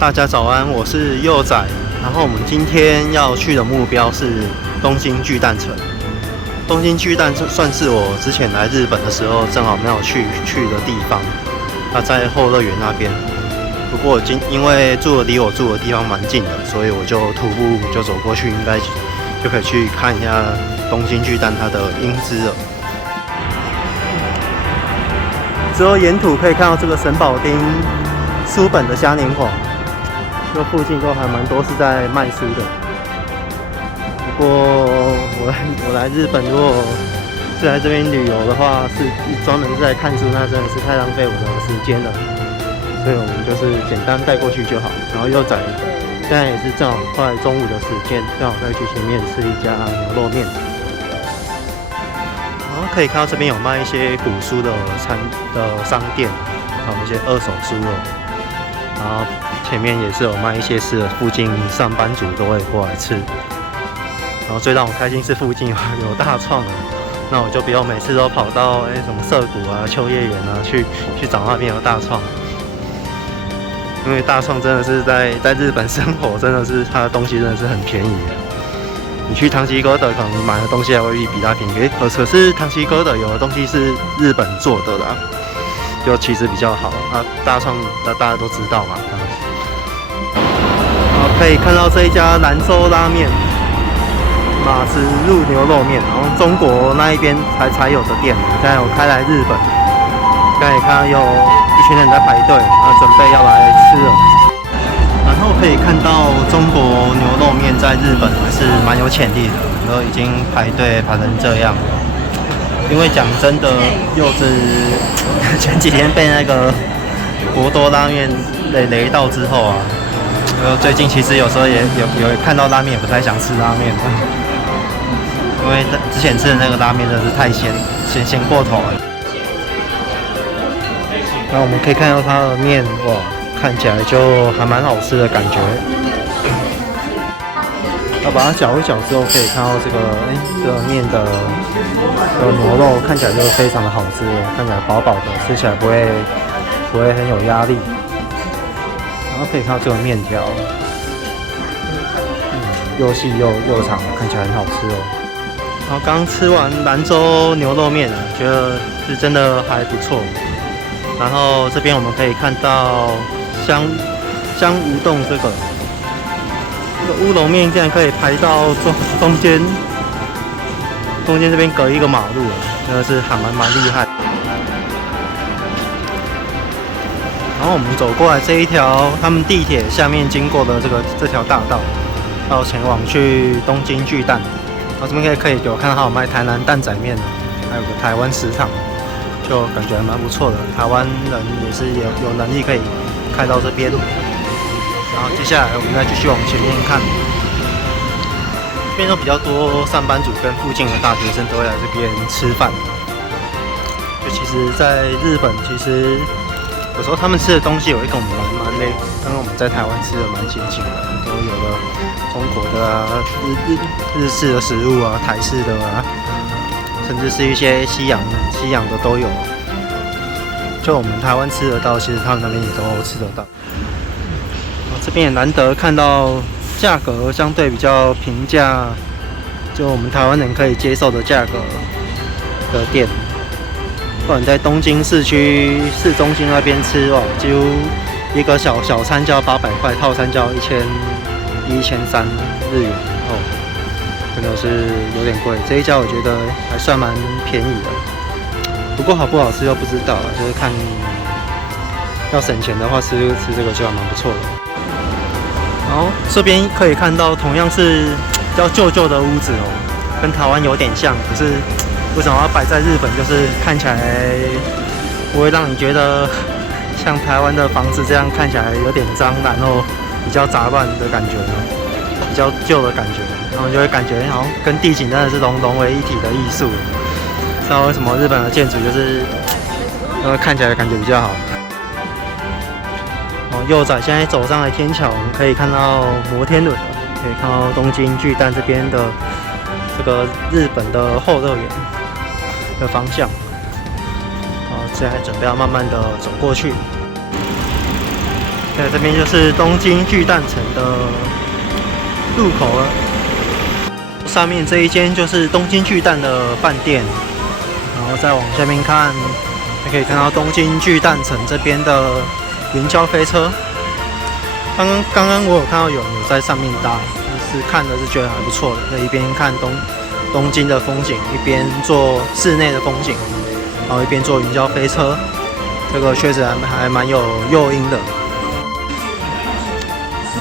大家早安，我是佑仔。然后我们今天要去的目标是东京巨蛋城。东京巨蛋算是我之前来日本的时候正好没有去的地方。它在后乐园那边。不过因为离我住的地方蛮近的，所以我就徒步就走过去，应该就可以去看一下东京巨蛋它的英姿了。之后沿途可以看到这个神保町书本的嘉年华。这附近都还蛮多是在卖书的。不过我来日本，如果是来这边旅游的话，是专门是在看书，那真的是太浪费我的时间了。所以我们就是简单带过去就好。然后又在现在也是正好快中午的时间，正好再去前面吃一家牛肉面。然后可以看到这边有卖一些古书的商店，还有一些二手书哦。然后前面也是有卖一些吃的，附近上班族都会过来吃。然后最让我开心是附近有大创了，那我就不用每次都跑到什么涩谷啊、秋叶原啊去找那边有大创，因为大创真的是在日本生活，真的是它的东西真的是很便宜的。你去唐吉诃德可能买的东西还会比它便宜，可是唐吉诃德有的东西是日本做的啦。就其实比较好啊，大创大家都知道嘛。可以看到这一家兰州拉面，马子路牛肉面，然后中国那一边才有的店，现在有开来日本。刚才看到有一群人在排队，然后准备要来吃了。然后可以看到中国牛肉面在日本还是蛮有潜力的，都已经排队排成这样。因为讲真的，柚子前几天被那个博多拉面雷到之后啊，最近其实有时候也有看到拉面也不太想吃拉面，因为之前吃的那个拉面真的是太咸过头了。那我们可以看到它的面，哇，看起来就还蛮好吃的感觉。要把它搅一搅之后，可以看到这个面的牛肉看起来就非常的好吃，看起来饱饱的，吃起来不会很有压力。然后可以看到这个面条，又细又长，看起来很好吃哦。然后刚吃完兰州牛肉面，觉得是真的还不错。然后这边我们可以看到香乌冬这个乌龙面竟然可以排到中间这边隔一个马路，真的是还蛮厉害。然后我们走过来这一条他们地铁下面经过的这条大道，要前往去东京巨蛋。然后这边可以有看到还有卖台南蛋仔面，还有个台湾食堂，就感觉还蛮不错的。台湾人也是有能力可以开到这边。然后接下来我们再继续往前面看，这边都比较多上班族跟附近的大学生都会来这边吃饭。就其实，在日本，其实有时候他们吃的东西有一跟我们蛮类，跟我们在台湾吃的蛮接近的，都有的中国的啊、日式的食物啊、台式的啊，甚至是一些西洋的都有。就我们台湾吃得到，其实他们那边也都吃得到。这边也难得看到价格相对比较平价，就我们台湾人可以接受的价格的店。不然在东京市中心那边吃哦，几乎一个小餐就要800块，套餐就要1300日元哦，真的是有点贵。这一家我觉得还算蛮便宜的，不过好不好吃又不知道，就是看要省钱的话，吃这个就还蛮不错的。然后这边可以看到同样是比较旧的屋子哦，跟台湾有点像，可是为什么要摆在日本？就是看起来不会让你觉得像台湾的房子这样看起来有点脏，然后比较杂乱的感觉呢，比较旧的感觉，然后就会感觉好像跟地景真的是融为一体的艺术。不知道为什么日本的建筑就是看起来感觉比较好。右仔现在走上来天桥，我们可以看到摩天轮，可以看到东京巨蛋这边的这个日本的后乐园的方向。现在准备要慢慢的走过去，可对，这边就是东京巨蛋城的入口了。上面这一间就是东京巨蛋的饭店，然后再往下面看，还可以看到东京巨蛋城这边的云霄飞车。刚刚我有看到有人在上面搭，就是看的是觉得还不错的，可以一边看东京的风景，一边做室内的风景，然后一边坐云霄飞车，这个确实还蛮有诱因的。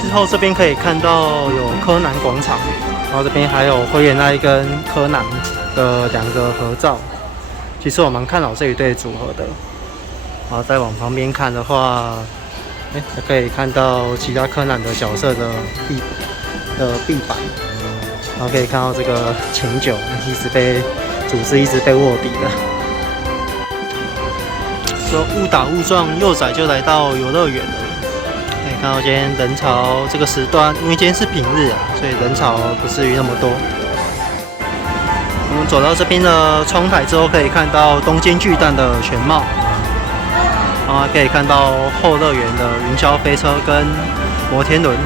之后这边可以看到有柯南广场，然后这边还有灰原哀跟柯南的2个合照。其实我蛮看好这一对组合的。然后再往旁边看的话，还可以看到其他柯南的角色的壁板，然后可以看到这个琴酒主子一直被握笔的。说误打误撞，幼仔就来到游乐园了。可以看到今天人潮这个时段，因为今天是平日啊，所以人潮不至于那么多。我们走到这边的窗台之后，可以看到东京巨蛋的全貌，然后可以看到后乐园的云霄飞车跟摩天轮。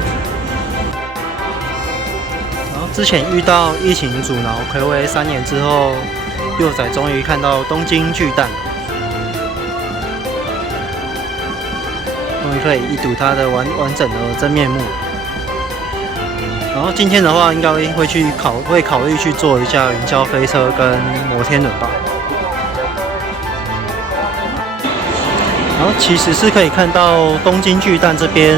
然后之前遇到疫情阻挠，睽违3年之后，幼仔终于看到东京巨蛋。终于可以一睹它的完整的真面目。然后今天的话，应该会考虑去坐一下云霄飞车跟摩天轮吧。然后其实是可以看到东京巨蛋这边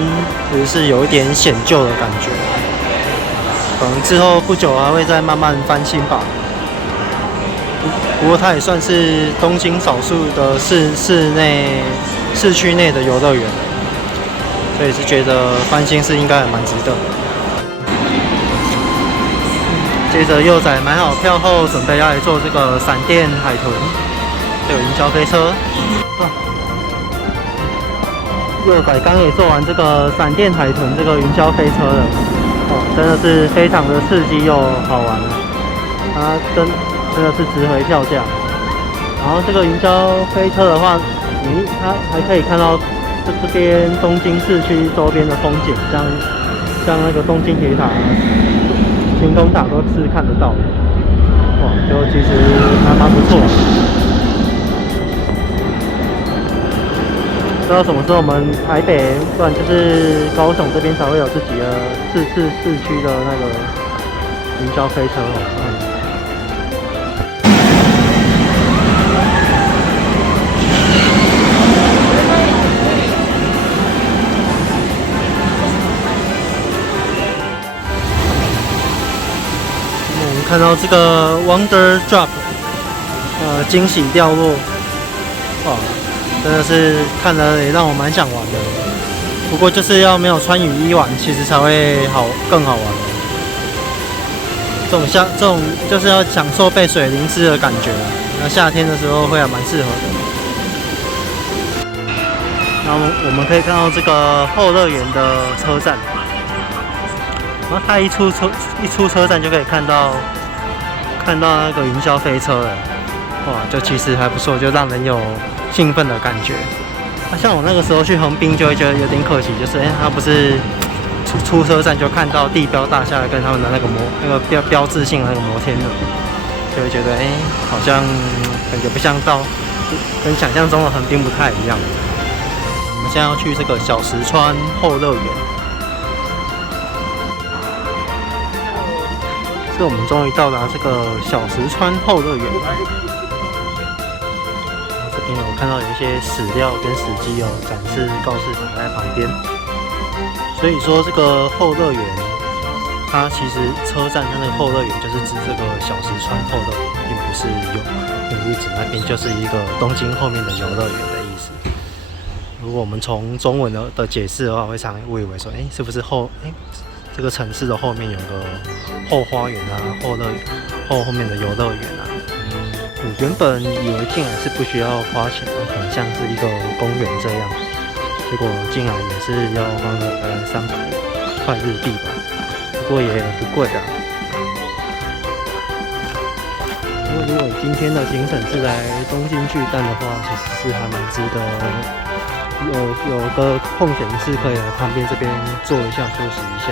其实是有一点显旧的感觉，可能之后不久还会再慢慢翻新吧。不过它也算是东京少数的市区内的游乐园。所以是觉得翻新是应该还蛮值得的。接着幼仔买好票后，准备要来坐这个闪电海豚，这个云霄飞车。幼仔刚也坐完这个闪电海豚这个云霄飞车了，真的是非常的刺激又好玩了。它真的是值回票价。然后这个云霄飞车的话，它还可以看到这边东京市区周边的风景，像那个东京铁塔、晴空塔都是看得到的。哇，就其实还蛮不错。不知道什么时候我们台北，不然就是高雄这边才会有自己的市区的那个云霄飞车哦。看到这个 Wonder Drop， 惊喜掉落，哇，真的是看了也让我蛮想玩的。不过就是要没有穿雨衣玩，其实才会更好玩。这种就是要享受被水淋湿的感觉，那夏天的时候会还蛮适合的。然后我们可以看到这个后乐园的车站，然后它一出车站就可以看到那个云霄飞车了，哇，就其实还不错，就让人有兴奋的感觉。像我那个时候去横滨，就会觉得有点可惜，就是它不是出车站就看到地标大厦跟他们的那个标志性的那个摩天轮，就会觉得好像感觉不像跟想象中的横滨不太一样。我们现在要去这个小石川后乐园。我们终于到达这个小石川后乐园。这边有看到有一些史料跟史迹展示告示牌在旁边。所以说这个后乐园，它其实车站它那个后乐园就是指这个小石川后乐园，并不是指那边就是一个东京后面的游乐园的意思。如果我们从中文的解释的话，会常误以为说，是不是这个城市的后面有个后花园啊，后面的游乐园啊。我原本以为进来是不需要花钱的，很像是一个公园这样，结果进来也是要花了300块日币吧，不过也不贵啊。如果今天的行程是来东京巨蛋的话，其实是还蛮值得有个空闲是可以来旁边这边坐一下休息一下。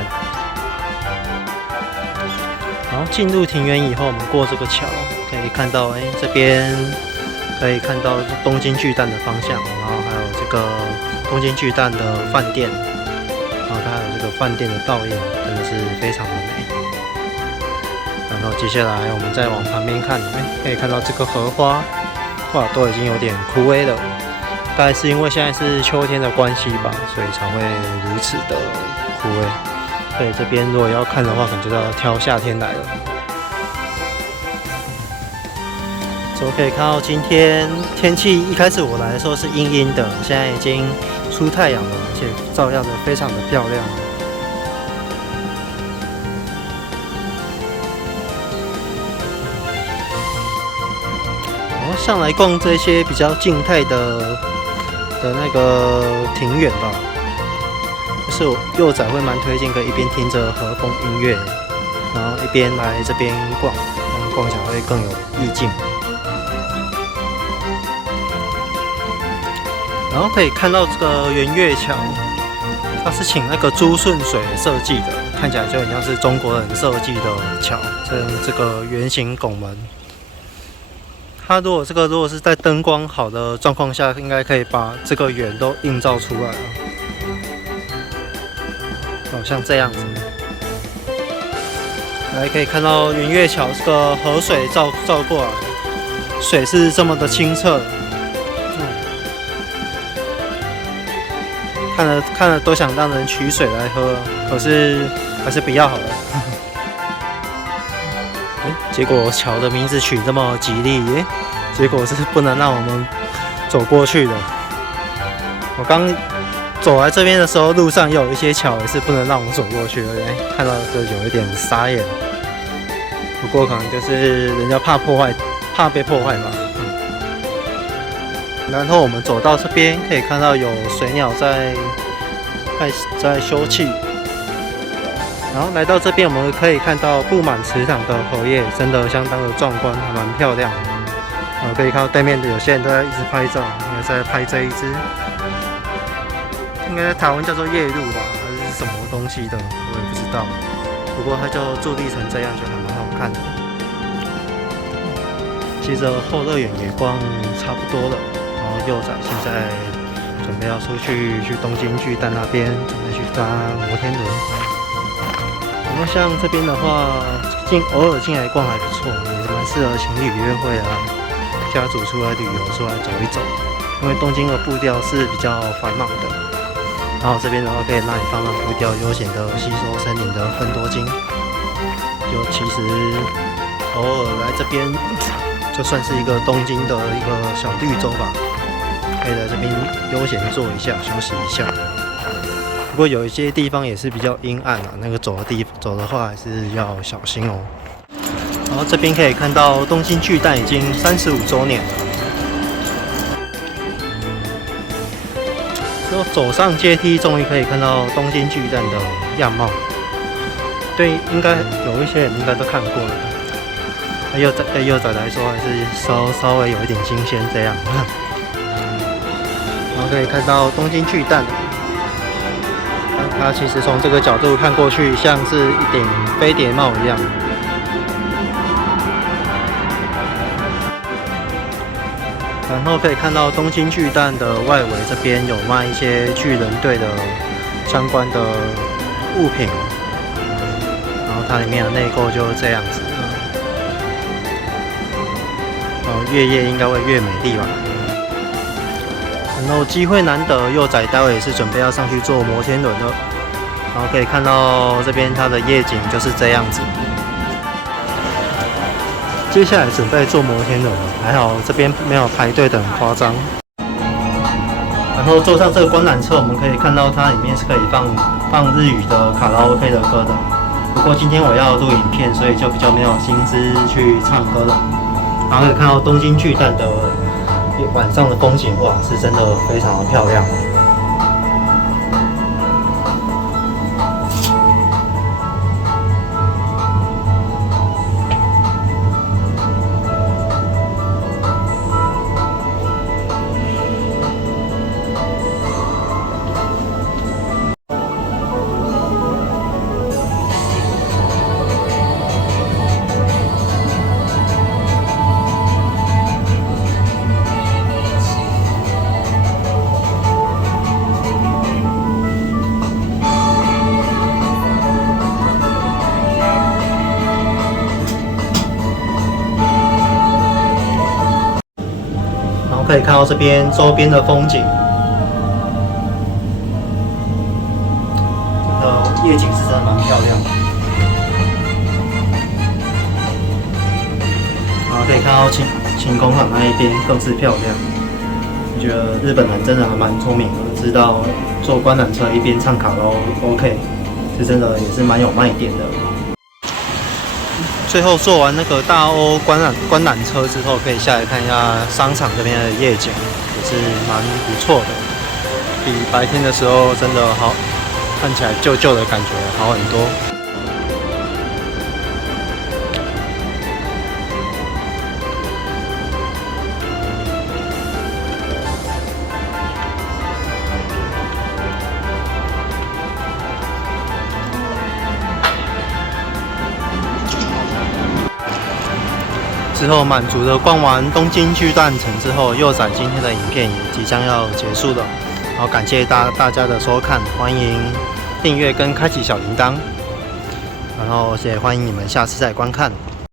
然后进入庭园以后，我们过这个桥，可以看到，这边可以看到东京巨蛋的方向，然后还有这个东京巨蛋的饭店，然后它还有这个饭店的倒影，真的是非常的美。然后接下来我们再往旁边看，可以看到这个荷花，哇，都已经有点枯萎了。大概是因为现在是秋天的关系吧，所以才会如此的枯萎。所以这边如果要看的话，可能就要挑夏天来了。所以可以看到今天天气一开始我来的时候是阴阴的，现在已经出太阳了，而且照耀的非常的漂亮。然后上来逛这些比较静态的那个庭园吧。就是幼崽会蛮推荐，可以一边听着和风音乐，然后一边来这边逛，这样逛起来会更有意境。然后可以看到这个圆月桥，它是请那个朱顺水设计的，看起来就很像是中国人设计的桥，这个圆形拱门。它如果是在灯光好的状况下，应该可以把这个圆都映照出来了。像这样子，来可以看到圆月桥这个河水照过来，水是这么的清澈，看了都想让人取水来喝，可是还是不要好了。结果桥的名字取这么吉利，结果是不能让我们走过去的。我刚走来这边的时候，路上也有一些桥也是不能让我走过去的，看到这有一点傻眼。不过可能就是人家怕被破坏吧。然后我们走到这边，可以看到有水鸟在休憩。然后来到这边，我们可以看到布满池塘的荷叶，真的相当的壮观，还蛮漂亮的。可以看到对面的有些人都在一直拍照，应该在拍这一只。应该在台湾叫做夜鹭吧，还是什么东西的，我也不知道。不过它就伫立成这样，就还蛮好看的。接着后乐园也逛差不多了，然后幼崽现在准备要出去东京巨蛋那边，准备去搭摩天轮。然后像这边的话，偶尔进来逛还不错，也蛮适合情侣约会啊，家族出来旅游出来走一走。因为东京的步调是比较繁忙的。然后这边的话可以让你放慢步调，悠闲的吸收森林的芬多精。就其实偶尔来这边，就算是一个东京的一个小绿洲吧，可以在这边悠闲坐一下，休息一下。不过有一些地方也是比较阴暗啊，那个走的话还是要小心哦。然后这边可以看到东京巨蛋已经35周年了。之后走上阶梯，终于可以看到东京巨蛋的样貌。对，应该有一些人应该都看过了。对幼崽来说，还是稍微有一点新鲜这样。然后可以看到东京巨蛋，它其实从这个角度看过去，像是一顶飞碟帽一样。然后可以看到东京巨蛋的外围这边有卖一些巨人队的相关的物品，然后它里面的内购就是这样子。越夜应该会越美丽吧。然后机会难得，幼崽待会也是准备要上去坐摩天轮了。然后可以看到这边它的夜景就是这样子。接下来准备坐摩天轮了，还好这边没有排队的很夸张。然后坐上这个观览车，我们可以看到它里面是可以放日语的卡拉 OK 的歌的。不过今天我要录影片，所以就比较没有心思去唱歌了。然后可以看到东京巨蛋的晚上的风景，哇，是真的非常的漂亮。可以看到这边周边的风景，夜景是真的蛮漂亮的。然后可以看到晴空港那一边更是漂亮。我觉得日本人真的还蛮聪明的，知道坐观览车一边唱卡拉 OK， 这真的也是蛮有卖点的。最后坐完那个大欧观览车之后，可以下来看一下商场这边的夜景，也是蛮不错的。比白天的时候真的好，看起来旧旧的感觉好很多。之后满足的逛完东京巨蛋城之后，佑仔今天的影片也即将要结束了。然后感谢大家的收看，欢迎订阅跟开启小铃铛，然后也欢迎你们下次再观看。